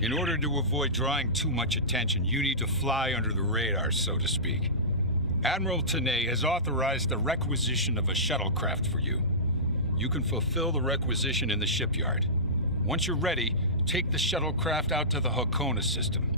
In order to avoid drawing too much attention, you need to fly under the radar, so to speak. Admiral Tanay has authorized the requisition of a shuttlecraft for you. You can fulfill the requisition in the shipyard. Once you're ready, take the shuttlecraft out to the Hakona system.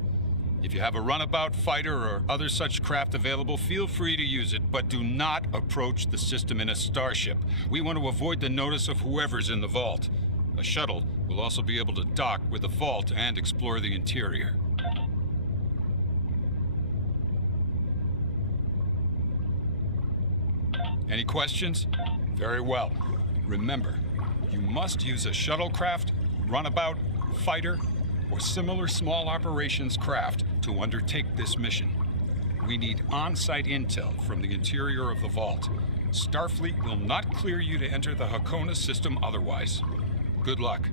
If you have a runabout, fighter, or other such craft available, feel free to use it, but do not approach the system in a starship. We want to avoid the notice of whoever's in the vault. A shuttle will also be able to dock with the vault and explore the interior. Any questions? Very well. Remember, you must use a shuttlecraft, runabout, fighter, or similar small operations craft to undertake this mission. We need on-site intel from the interior of the vault. Starfleet will not clear you to enter the Hakona system otherwise. Good luck.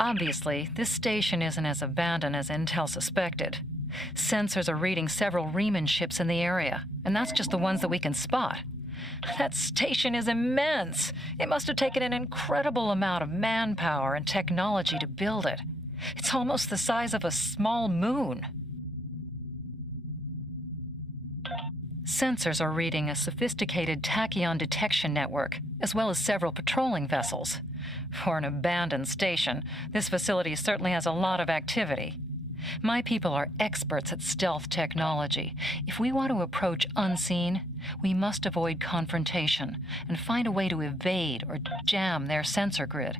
Obviously, this station isn't as abandoned as Intel suspected. Sensors are reading several Riemann ships in the area, and that's just the ones that we can spot. That station is immense. It must have taken an incredible amount of manpower and technology to build it. It's almost the size of a small moon. Sensors are reading a sophisticated tachyon detection network, as well as several patrolling vessels. For an abandoned station, this facility certainly has a lot of activity. My people are experts at stealth technology. If we want to approach unseen, we must avoid confrontation and find a way to evade or jam their sensor grid.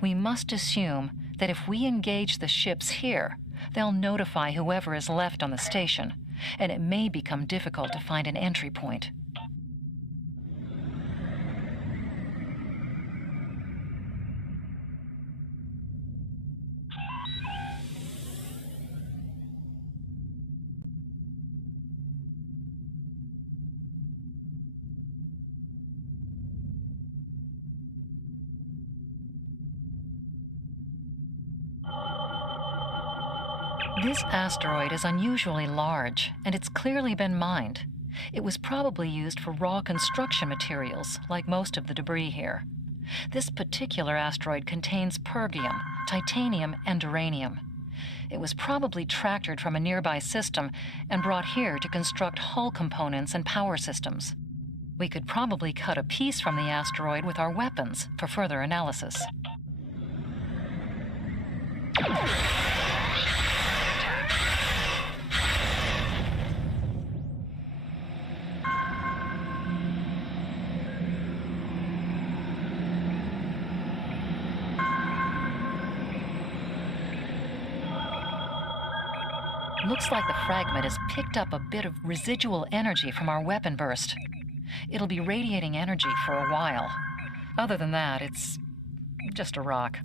We must assume that if we engage the ships here, they'll notify whoever is left on the station, and it may become difficult to find an entry point. This asteroid is unusually large, and it's clearly been mined. It was probably used for raw construction materials, like most of the debris here. This particular asteroid contains pergium, titanium, and uranium. It was probably tractored from a nearby system and brought here to construct hull components and power systems. We could probably cut a piece from the asteroid with our weapons for further analysis. Looks like the fragment has picked up a bit of residual energy from our weapon burst. It'll be radiating energy for a while. Other than that, it's just a rock.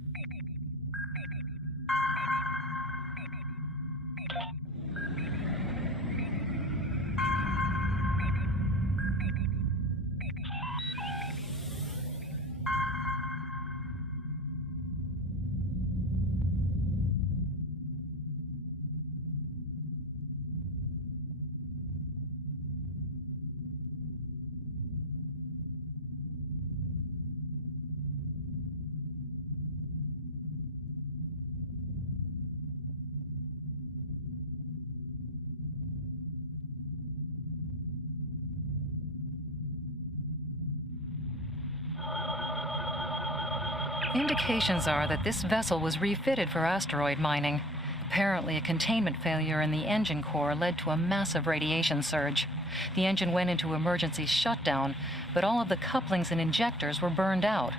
Indications are that this vessel was refitted for asteroid mining. Apparently, a containment failure in the engine core led to a massive radiation surge. The engine went into emergency shutdown, but all of the couplings and injectors were burned out.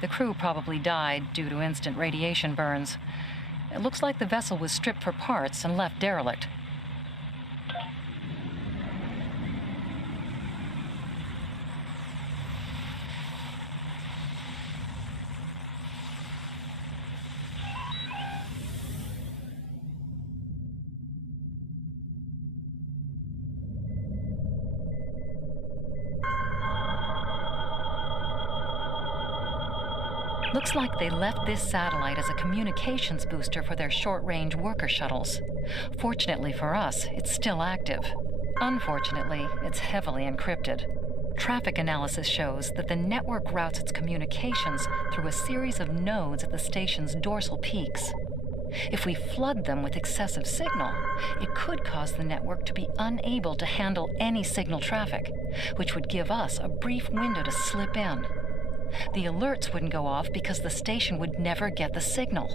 The crew probably died due to instant radiation burns. It looks like the vessel was stripped for parts and left derelict. Looks like they left this satellite as a communications booster for their short-range worker shuttles. Fortunately for us, it's still active. Unfortunately, it's heavily encrypted. Traffic analysis shows that the network routes its communications through a series of nodes at the station's dorsal peaks. If we flood them with excessive signal, it could cause the network to be unable to handle any signal traffic, which would give us a brief window to slip in. The alerts wouldn't go off because the station would never get the signal.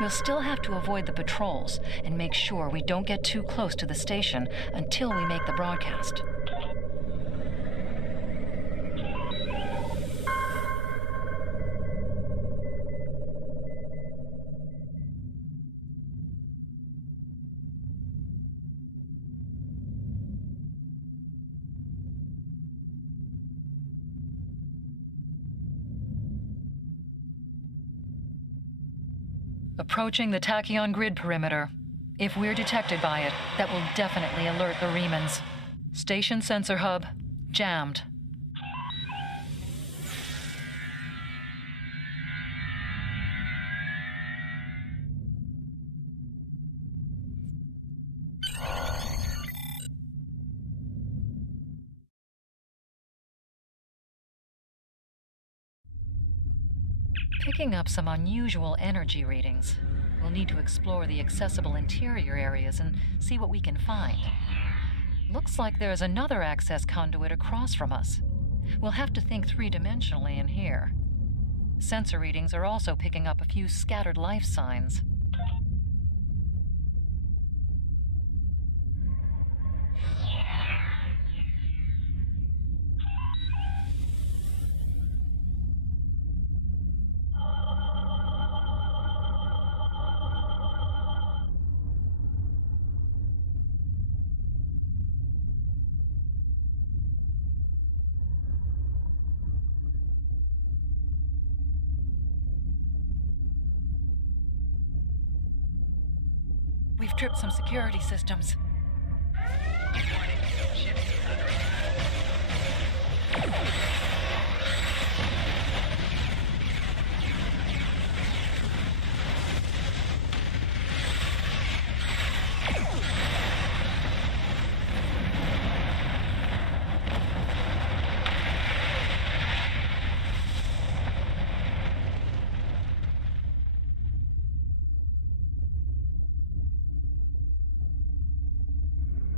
We'll still have to avoid the patrols and make sure we don't get too close to the station until we make the broadcast. Approaching the tachyon grid perimeter. If we're detected by it, that will definitely alert the Remans. Station sensor hub jammed. Picking up some unusual energy readings. We'll need to explore the accessible interior areas and see what we can find. Looks like there's another access conduit across from us. We'll have to think three-dimensionally in here. Sensor readings are also picking up a few scattered life signs. We've tripped some security systems.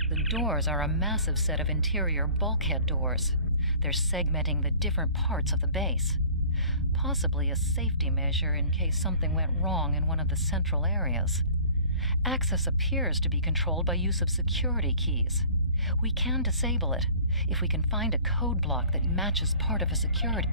The doors are a massive set of interior bulkhead doors. They're segmenting the different parts of the base. Possibly a safety measure in case something went wrong in one of the central areas. Access appears to be controlled by use of security keys. We can disable it if we can find a code block that matches part of a security.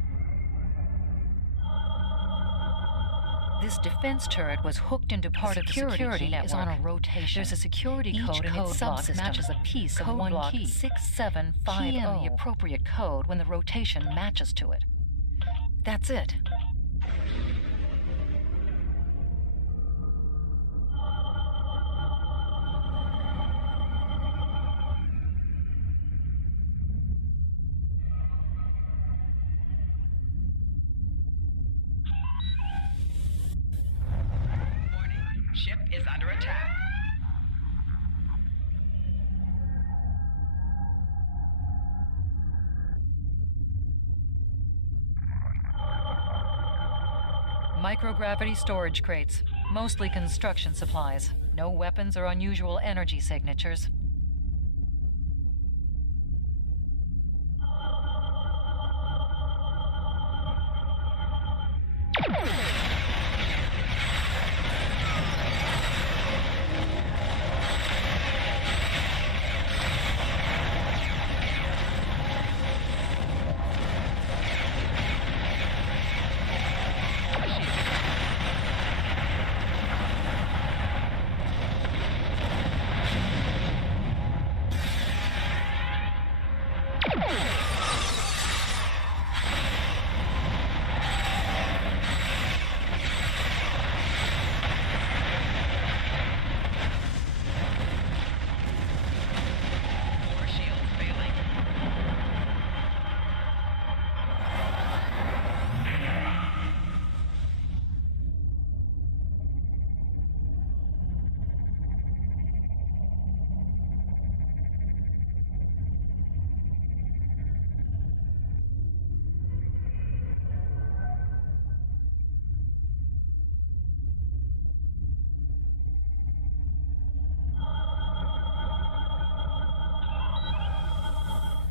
This defense turret was hooked into part of the security network. Is on a rotation. There's a security code in its subsystem matches a piece of one key. 6750. Key in the appropriate code when the rotation matches to it. That's it. Ship is under attack. Microgravity storage crates, mostly construction supplies. No weapons or unusual energy signatures.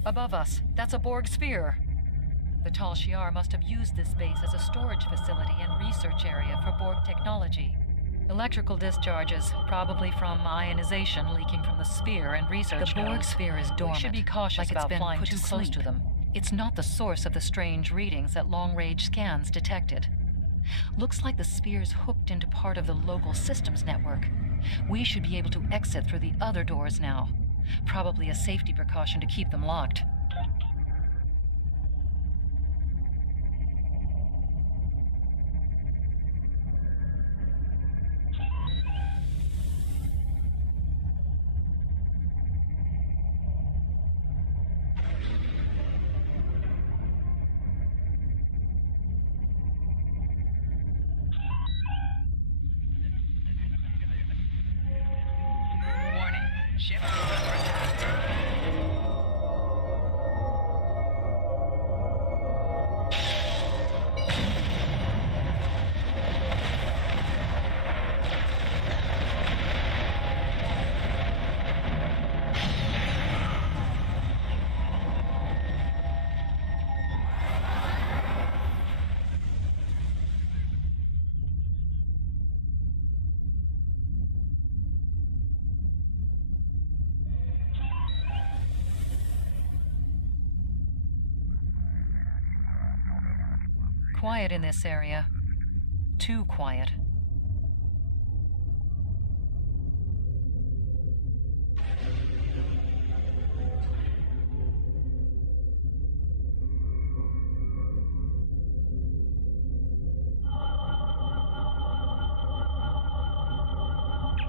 Above us, that's a Borg sphere. The Tal Shiar must have used this base as a storage facility and research area for Borg technology. Electrical discharges, probably from ionization leaking from the sphere and research. The Borg sphere is dormant. We should be cautious about flying too close to them. It's not the source of the strange readings that long-range scans detected. Looks like the sphere's hooked into part of the local systems network. We should be able to exit through the other doors now. Probably a safety precaution to keep them locked. Warning. Ship is under attack. Quiet in this area. Too quiet.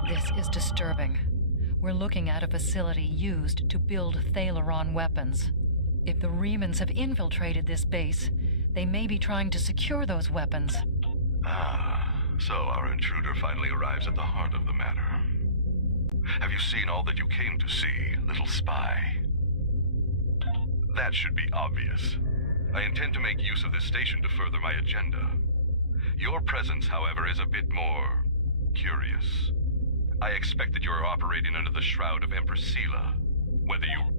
This is disturbing. We're looking at a facility used to build Thalaron weapons. If the Remans have infiltrated this base, they may be trying to secure those weapons. Ah, so our intruder finally arrives at the heart of the matter. Have you seen all that you came to see, little spy? That should be obvious. I intend to make use of this station to further my agenda. Your presence, however, is a bit more curious. I expect that you are operating under the shroud of Empress Sela.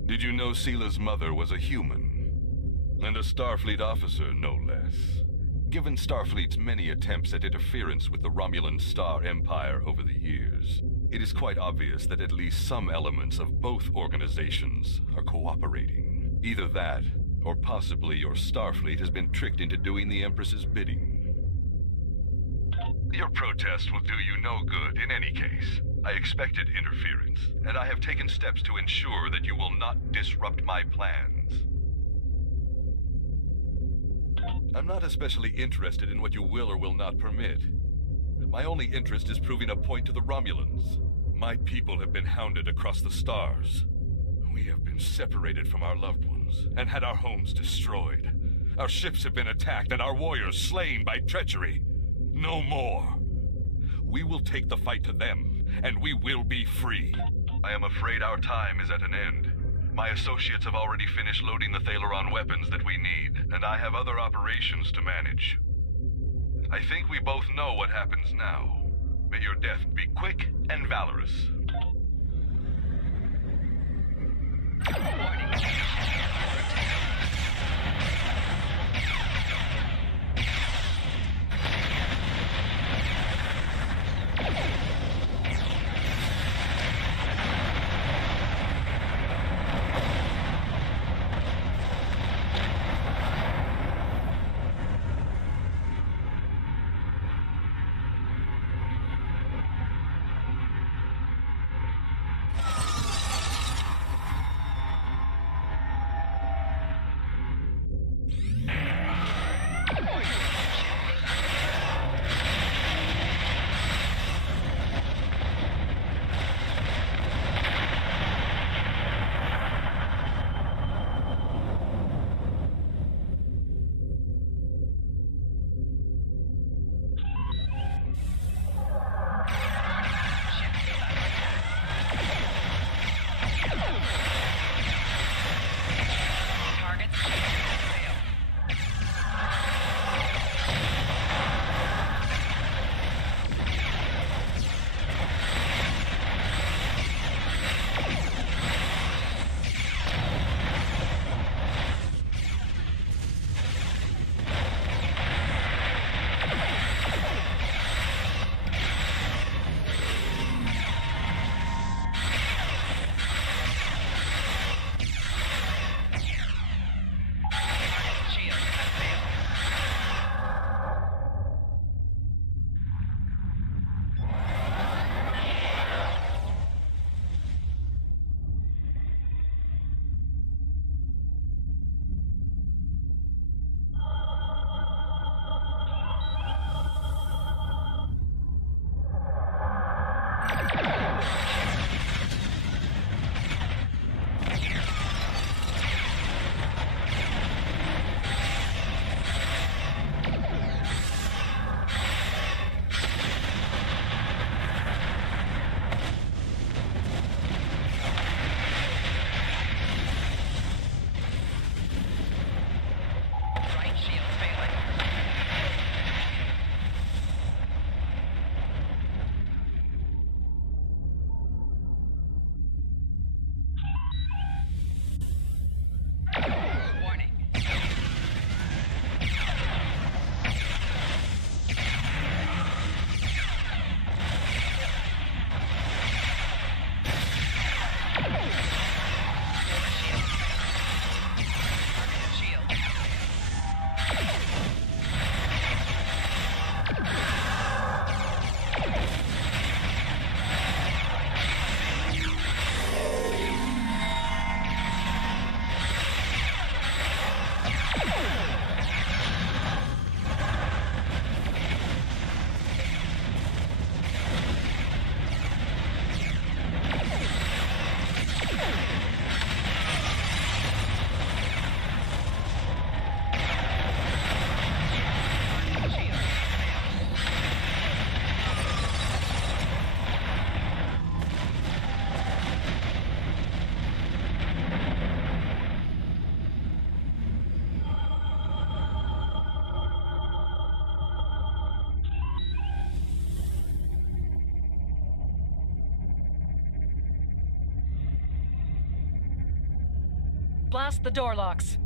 Did you know Sela's mother was a human? And a Starfleet officer, no less. Given Starfleet's many attempts at interference with the Romulan Star Empire over the years, it is quite obvious that at least some elements of both organizations are cooperating. Either that, or possibly your Starfleet has been tricked into doing the Empress's bidding. Your protest will do you no good in any case. I expected interference, and I have taken steps to ensure that you will not disrupt my plans. I'm not especially interested in what you will or will not permit. My only interest is proving a point to the Romulans. My people have been hounded across the stars. We have been separated from our loved ones and had our homes destroyed. Our ships have been attacked and our warriors slain by treachery. No more. We will take the fight to them, and we will be free. I am afraid our time is at an end. My associates have already finished loading the Thaleron weapons that we need, and I have other operations to manage. I think we both know what happens now. May your death be quick and valorous. Warning. Blast the door locks.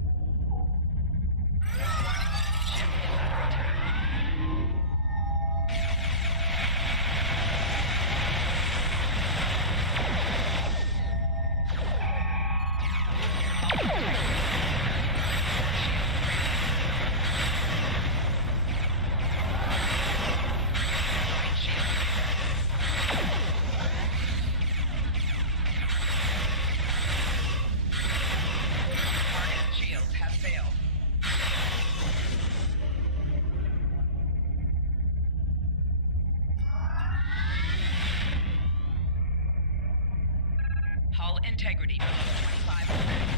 Shield integrity below 25%.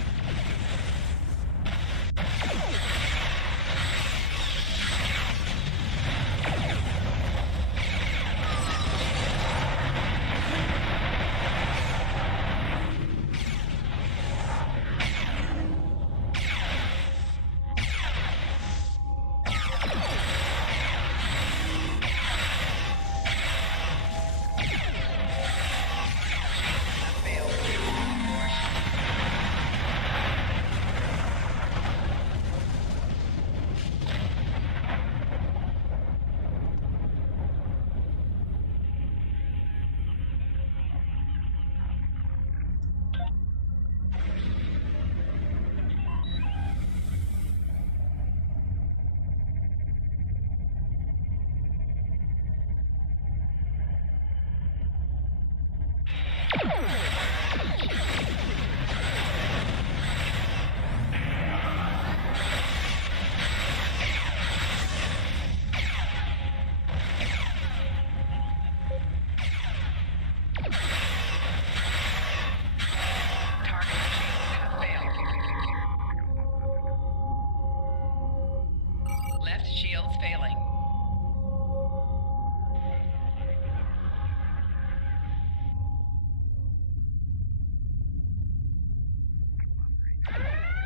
Left shields failing.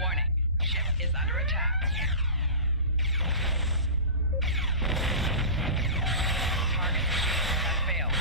Warning, ship is under attack. Target shields have failed.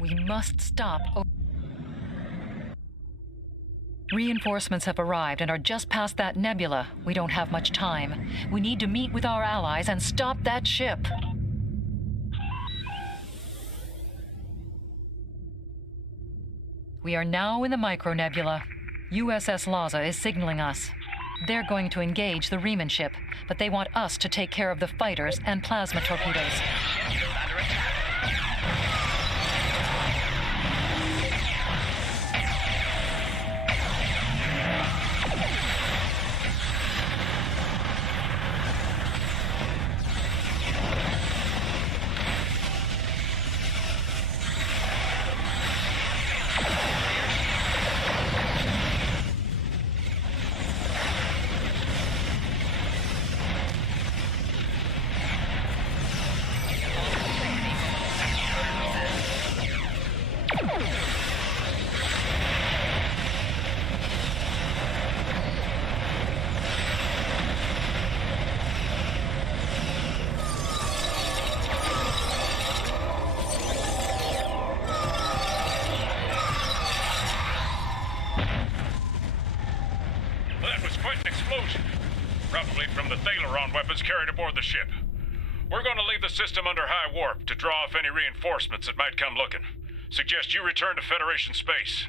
We must stop. Reinforcements have arrived and are just past that nebula. We don't have much time. We need to meet with our allies and stop that ship. We are now in the micronebula. USS Laza is signaling us. They're going to engage the Riemann ship, but they want us to take care of the fighters and plasma torpedoes. Ship is under attack. Probably from the Thaleron weapons carried aboard the ship. We're going to leave the system under high warp to draw off any reinforcements that might come looking. Suggest you return to Federation space.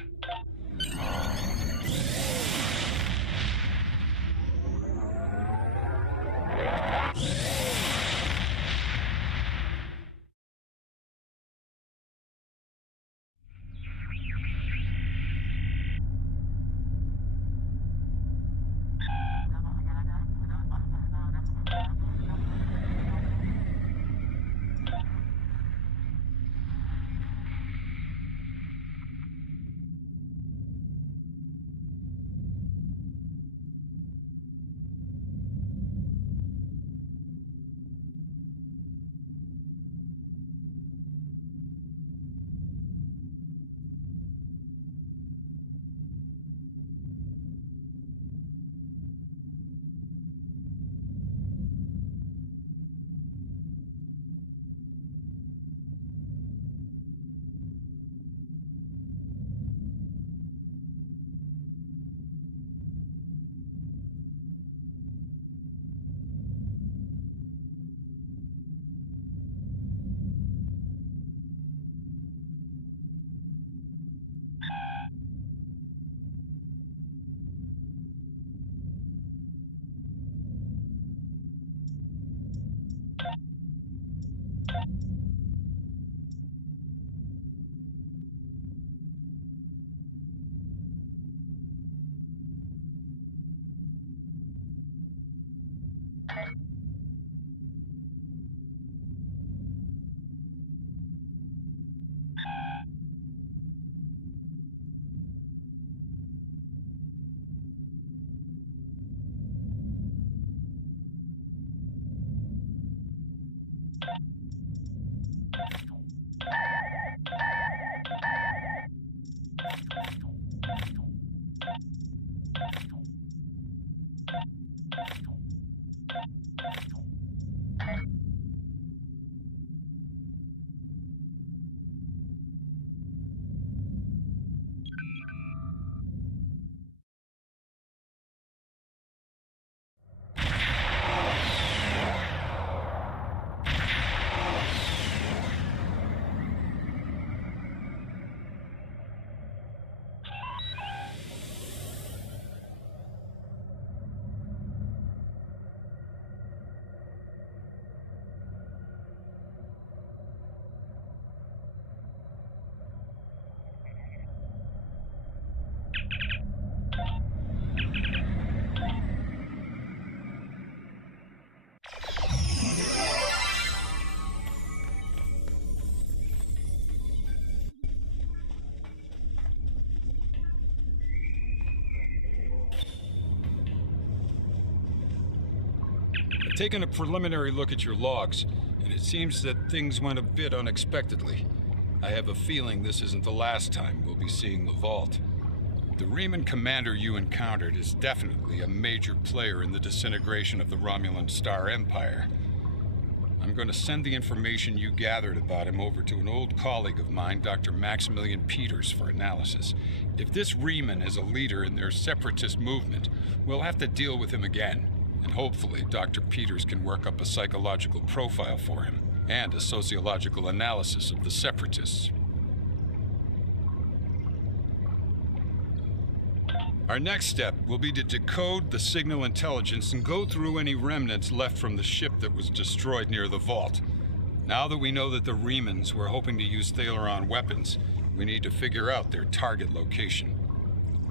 I've taken a preliminary look at your logs, and it seems that things went a bit unexpectedly. I have a feeling this isn't the last time we'll be seeing the vault. The Riemann commander you encountered is definitely a major player in the disintegration of the Romulan Star Empire. I'm going to send the information you gathered about him over to an old colleague of mine, Dr. Maximilian Peters, for analysis. If this Riemann is a leader in their separatist movement, we'll have to deal with him again. And hopefully Dr. Peters can work up a psychological profile for him and a sociological analysis of the separatists. Our next step will be to decode the signal intelligence and go through any remnants left from the ship that was destroyed near the vault. Now that we know that the Riemanns were hoping to use Thaleron weapons, we need to figure out their target location.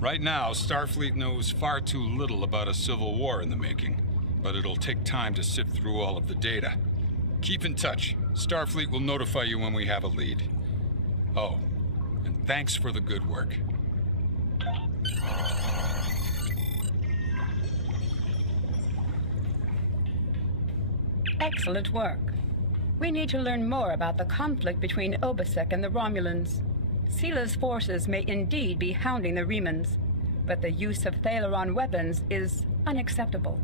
Right now, Starfleet knows far too little about a civil war in the making, but it'll take time to sift through all of the data. Keep in touch. Starfleet will notify you when we have a lead. Oh, and thanks for the good work. Excellent work. We need to learn more about the conflict between Obasek and the Romulans. Sila's forces may indeed be hounding the Riemanns, but the use of Thaleron weapons is unacceptable.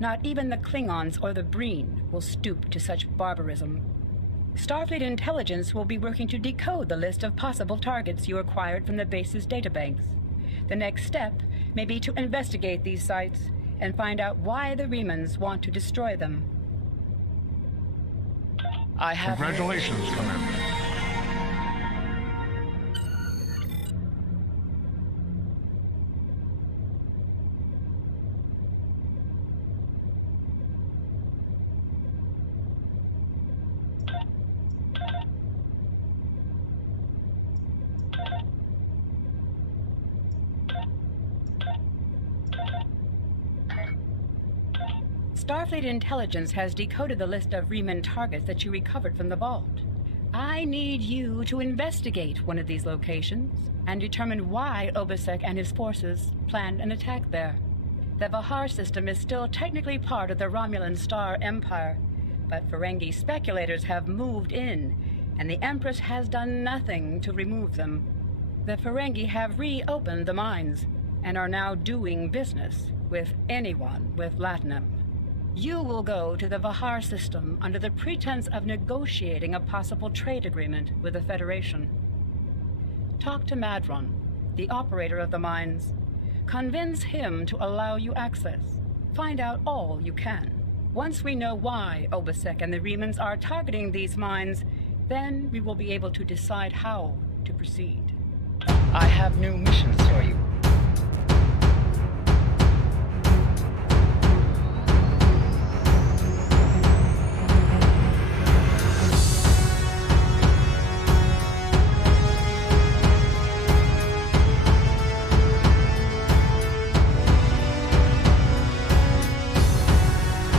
Not even the Klingons or the Breen will stoop to such barbarism. Starfleet intelligence will be working to decode the list of possible targets you acquired from the base's databanks. The next step may be to investigate these sites and find out why the Riemanns want to destroy them. I have... Congratulations, Commander. Starfleet intelligence has decoded the list of Riemann targets that you recovered from the vault. I need you to investigate one of these locations and determine why Obasek and his forces planned an attack there. The Vahar system is still technically part of the Romulan Star Empire, but Ferengi speculators have moved in, and the Empress has done nothing to remove them. The Ferengi have reopened the mines and are now doing business with anyone with Latinum. You will go to the Vahar system under the pretense of negotiating a possible trade agreement with the Federation. Talk to Madron, the operator of the mines. Convince him to allow you access. Find out all you can. Once we know why Obasek and the Riemanns are targeting these mines, then we will be able to decide how to proceed. I have new missions for you.